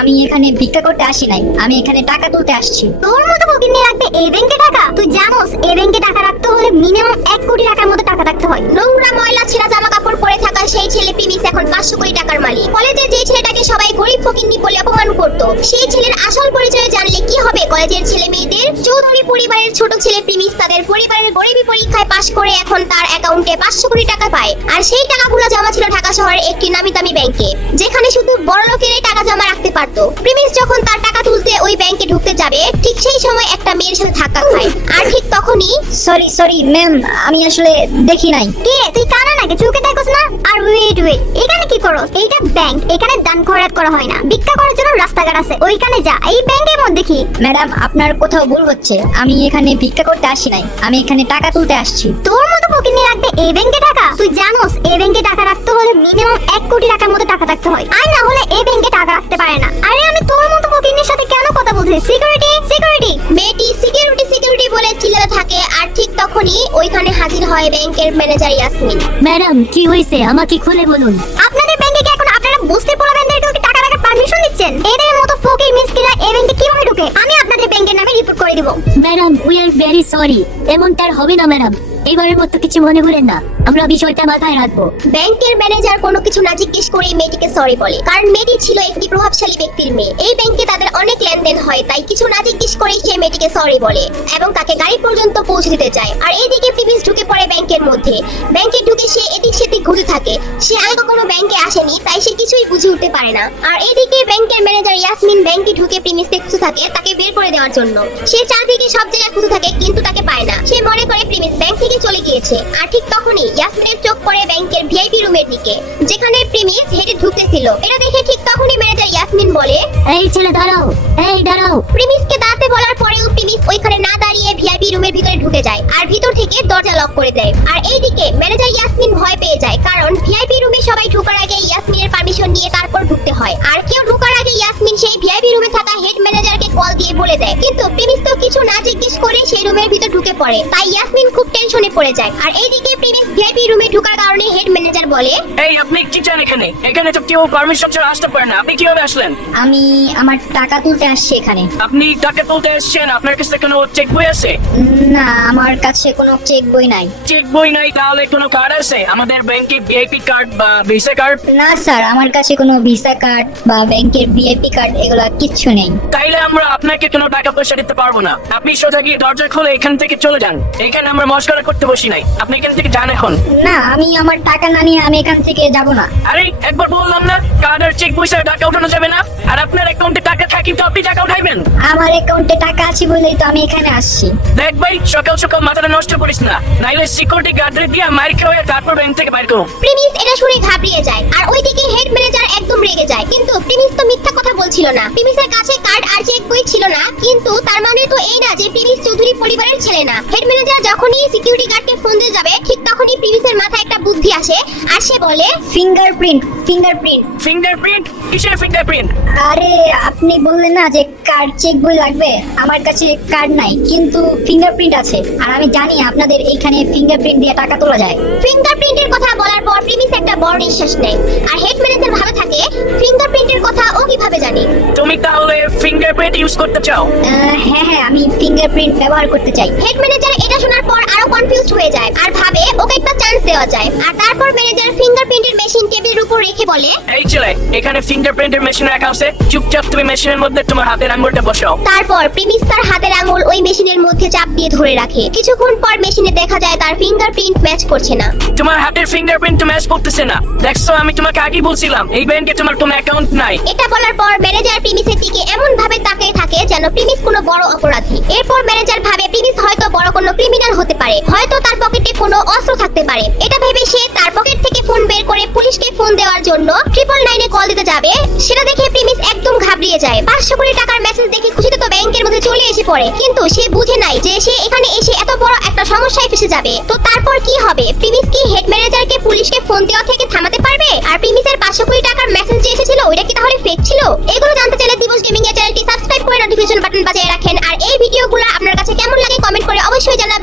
আমি এখানে ভিক্ষা করতে আসি নাই, আমি এখানে টাকা তুলতে আসছি। তোর মতো ফকিন্নি রাখবে এই ব্যাংকে টাকা? তুই জানোস এই ব্যাংকে টাকা রাখতে হলে মিনিমাম 1 কোটি টাকার মতো টাকা রাখতে হয়। নোংরা ময়লা ছেঁড়া জামা কাপড় পরে থাকা সেই ছেলে প্রিমিস এখন 500 কোটি টাকার মালিক। কলেজে যে ছেলেটাকে সবাই গরিব ফকিন্নি বলে অপমান করত, সেই ছেলের আসল পরিচয় জানলে কি হবে কলেজের ছেলে মেয়েদের? চৌধুরী পরিবারের ছোট ছেলে প্রিমিস তাদের পরিবারের গরিবী পরীক্ষায় পাশ করে এখন তার অ্যাকাউন্টে 500 কোটি টাকা পায়। আর সেই টাকাগুলো জমা ছিল ঢাকা শহরের একটি নামি দামি ব্যাংকে, যেখানে শুধু বড় লোকেরাই টাকা জমা রাখতে পারত। প্রিমিস যখন তার টাকা তুলতে ওই ব্যাংকে ঢুকতে যাবে, ঠিক সেই সময় একটা মেয়ের সাথে ধাক্কা খায়। আর ঠিক তখনই সরি ম্যাম, আমি আসলে দেখি নাই। কে তুই কানা নাকি? চোখে দেখোস না? আর ওয়েট এখানে কি করস? এইটা ব্যাংক, এখানে দান খয়রাত করা হয় না। ভিক্ষা করার জন্য রাস্তাঘাট আছে, ওইখানে যা। এই ব্যাংকের মধ্যে কি? ম্যাডাম, আপনার কোথাও ভুল হচ্ছে। আমি এখানে ভিক্ষা করতে আসি নাই, আমি এখানে টাকা তুলতে আসছি। তোর মতো ফকিন্নি রাখবে এই ব্যাংকে টাকা? তুই জানোস এই ব্যাংকে টাকা রাখতে হলে মিনিমাম 1 কোটি টাকার মতো টাকা রাখতে হয়, আর না হলে এই ব্যাংকে টাকা রাখতে পারে না। আরে আমি তোর মতো ফকিন্নির সাথে কেন কথা বলছি? সিকিউরিটি। মেয়েটি সিকিউরিটি বলে চিল্লাতে থাকে। আর ঠিক তখনই ওইখানে হাজির হয় ব্যাংকের ম্যানেজার ইয়াসমিন। ম্যাডাম, কি হয়েছে আমাকে খুলে বলুন। আপনাদের ব্যাংকে কি এখন আপনারা বুঝতে পোলাবেনদেরকে কি টাকা রাখার পারমিশন দিচ্ছেন? এদের মতো ফকির মিসকিনরা এই ব্যাংকে কিভাবে ঢোকে? আমি আপনাদের ব্যাংকের নামে রিপোর্ট করে দিব। Madam, we are very sorry. এমনটা আর হবে না ম্যাডাম, এবারের মতো কিছু মনে করেন না, আমরা বিষয়টা মাথায় রাখবো। ব্যাংকের ম্যানেজার কোনো কিছু না জিজ্ঞেস করেই মেয়েটিকে সরি বলে, কারণ মেয়েটি ছিল একটি প্রভাবশালী ব্যক্তির মেয়ে। এই ব্যাংকে তাদের অনেক লেনদেন হয়, তাই কিছু না জিজ্ঞেস করেই সে মেয়েটিকে সরি বলে এবং তাকে গাড়ি পর্যন্ত পৌঁছে দিতে চায়। আর এইদিকে প্রিমিস ঢুকে পড়ে ব্যাংকের মধ্যে। ব্যাংকে ঢুকে সে এদিক সেদিক ঘুরতে থাকে। সে আগে কখনো ব্যাংকে আসেনি, তাই সে কিছুই বুঝে উঠতে পারে না। আর এইদিকে ব্যাংকের ম্যানেজার ইয়াসমিন ব্যাংকে ঢুকে প্রিমিসকে খুঁজে থাকে তাকে বের করে দেওয়ার জন্য। সে চারদিকে সব জায়গায় খুঁজে থাকে কিন্তু তাকে পায় না। সে মনে করে প্রিমিস ব্যাংক থেকে চলে গিয়েছে। আর ঠিক তখনই ইয়াসমিনের চোখ পড়ে ব্যাংকের ভিআইপি রুমের দিকে, যেখানে প্রিমিস হেঁটে ঢুকতেছিল। এটা দেখে ঠিক তখনই ম্যানেজার ইয়াসমিন বলে, এই ছেলে দাঁড়াও, এই দাঁড়াও। প্রিমিসকে দাঁড়াতে বলার পরেও প্রিমিস ওইখানে না দাঁড়িয়ে ভিআইপি রুমের ভিতরে ঢুকে যায় আর ভিতর থেকে দরজা লক করে দেয়। আর এইদিকে ম্যানেজার ইয়াসমিন ভয় পেয়ে যায়, কারণ ভিআইপি রুমে সবাই ঢোকার আগে ইয়াসমিনের পারমিশন নিয়ে তারপর ঢুকতে হয়। আর কেউ ঢোকার আগে ইয়াসমিন সেই ভিআইপি রুমে থাকা হেড ম্যানেজারকে কল দিয়ে বলে দেয়, কিন্তু প্রিমিস তো কিছু না জিজ্ঞেস করে সেই রুমের ভিতর ঢুকে পড়ে। তাই ইয়াসমিন খুব টেনশনে পড়ে যায়। আর এইদিকে প্রিমিস ভিআইপি রুমে ঢোকার কারণে হেড ম্যানেজার বলে, এই আপনি কি চান এখানে? এখানে তো কেউ পারমিশন ছাড়া আসতে পারে না, আপনি কিভাবে আসলেন? আমি আমার টাকা তুলতে আসছি এখানে। আপনি টাকা তুলতে এসেছেন, আপনার কাছে কোনো চেক বই আছে? না, আমার কাছে কোনো চেক বই নাই। চেক বই নাই, তাহলে কোনো কার্ড আছে আমাদের ব্যাংকে, ভিআইপি কার্ড বা ভিসা কার্ড? না স্যার, আমার কাছে কোনো ভিসা কার্ড বা ব্যাংকের ভিআইপি কার্ড এগুলো কিচ্ছু নেই। তাইলে আমরা আপনাকে কোনো টাকা পয়সা দিতে পারবো না। আপনি সোজা গিয়ে দরজা খুলে এখান থেকে চলে যান। এখানে আমরা মস্করা করতে বসি নাই, আপনি এখান থেকে যান এখন। না, আমি আমার টাকা না নিয়ে আমি এখান থেকে যাব না। আরে একবার বললাম না, কার্ড আর চেক বই ছাড়া টাকা উঠানো যাবে না। আর আপনার অ্যাকাউন্টে টাকা থাকি তো আপনি টাকা উঠাইবেন। আমার অ্যাকাউন্টে টাকা আছে বলেই তো আমি এখানে আসছি। দেখ ভাই, সকাল সকাল মাথাটা নষ্ট করিস না, নাইলে সিকিউরিটি গার্ডরে দিয়ে মার খেয়ে তারপর ব্যাংক থেকে বাইর করো। প্রিমিস এটা শুনে ঘাবড়িয়ে যায়। আর ওইদিকে হেড ম্যানেজার একদম রেগে যায়, কিন্তু প্রিমিস তো মিথ্যা কথা বলছিল না। প্রিমিসের কাছে কার্ড আর চেক বই ছিল না, কিন্তু তার মানে তো এই না যে প্রিমিস চৌধুরী পরিবারের ছেলে না। হেড ম্যানেজার যখনই সিকিউরিটি গার্ডকে ফোন দিয়ে যাবে, ঠিক তখনই প্রিমিসের মাথায় একটা বুদ্ধি আসে আর সে বলে, ফিঙ্গারপ্রিন্ট। ফিঙ্গারপ্রিন্ট? কিসের ফিঙ্গারপ্রিন্ট? আরে আপনি বললেন না যে কার্ড চেক বই লাগবে, আমার কাছে কার্ড নাই কিন্তু ফিঙ্গারপ্রিন্ট আছে। আর আমি জানি আপনাদের এইখানে ফিঙ্গারপ্রিন্ট দিয়ে টাকা তোলা যায়। ফিঙ্গারপ্রিন্টের কথা বলার পর প্রিমিস একটা বড় নিঃশ্বাস নেয়। আর হেড ম্যানেজার ভাবে থাকে, ফিঙ্গারপ্রিন্টের কথা ও কিভাবে জানে? তুমি তাহলে ফিঙ্গারপ্রিন্ট ইউজ করতে চাও? হ্যাঁ, আমি ফিঙ্গারপ্রিন্ট ব্যবহার করতে চাই। হেড ম্যানেজার এটা শোনার পর আরো কনফিউজড হয়ে যায় আর ভাবে ওকে একটা চান্স দেওয়া যায়। আর তারপর ম্যানেজার ফিঙ্গারপ্রিন্টের মেশিন টেবিলের উপর রেখে বলে, এই ছেলে, এখানে ফিঙ্গারপ্রিন্টের মেশিন রাখা আছে, চুপচাপ তুমি মেশিনের মধ্যে তোমার হাতের আঙ্গুলটা বসাও। তারপর প্রিমিস তার হাতের আঙুল ওই মেশিনের মধ্যে চাপ দিয়ে ধরে রাখে। কিছুক্ষণ পর মেশিনে দেখা যায় তার ফিঙ্গারপ্রিন্ট ম্যাচ করছে না। তোমার হাতের ফিঙ্গারপ্রিন্ট তো ম্যাচ করতেছে না। দেখছো, আমি তোমাকে আগেই বলছিলাম এই ব্যাংকে তোমার কোনো অ্যাকাউন্ট নাই। এটা বলার পর ম্যানেজার প্রিমিসের দিকে এমন ভাবে তাকিয়ে থাকে যেন প্রিমিস কোনো বড় অপরাধী। এরপর ম্যানেজার ভাবে প্রিমিস হয়তো বড় কোনো ক্রিমিনাল হতে পারে, হয়তো তার পকেটে কোনো অস্ত্র থাকতে পারে। এটা ভেবে সে তার পকেট থেকে ফোন বের করে পুলিশকে ফোন দেওয়ার জন্য 999 এ কল দিতে যাবে। সেটা দেখে প্রিমিস একদম ঘাবড়িয়ে যায়। 500 কোটি টাকার মেসেজ দেখে খুশিতে তো ব্যাংকের মধ্যে চলে এসে পড়ে, কিন্তু সে বুঝে নাই যে সে এখানে এসে এত বড় একটা সমস্যায় ফেসে যাবে। তো তারপর কি হবে? প্রিমিস কি হেড ম্যানেজারকে পুলিশকে ফোন দেওয়া থেকে থামাতে পারবে? আর প্রিমিসের 500 কোটি টাকার মেসেজ যে এসেছিল ওইটা কি তাহলে ফেক ছিল? এগুলো জানতে চাইলে দিবস গেমিং এর চ্যানেলটি সাবস্ক্রাইব করে নোটিফিকেশন বাটন বাজিয়ে রাখেন। আর এই ভিডিওগুলো আপনার কাছে কেমন লাগে কমেন্ট করে অবশ্যই জানাবেন।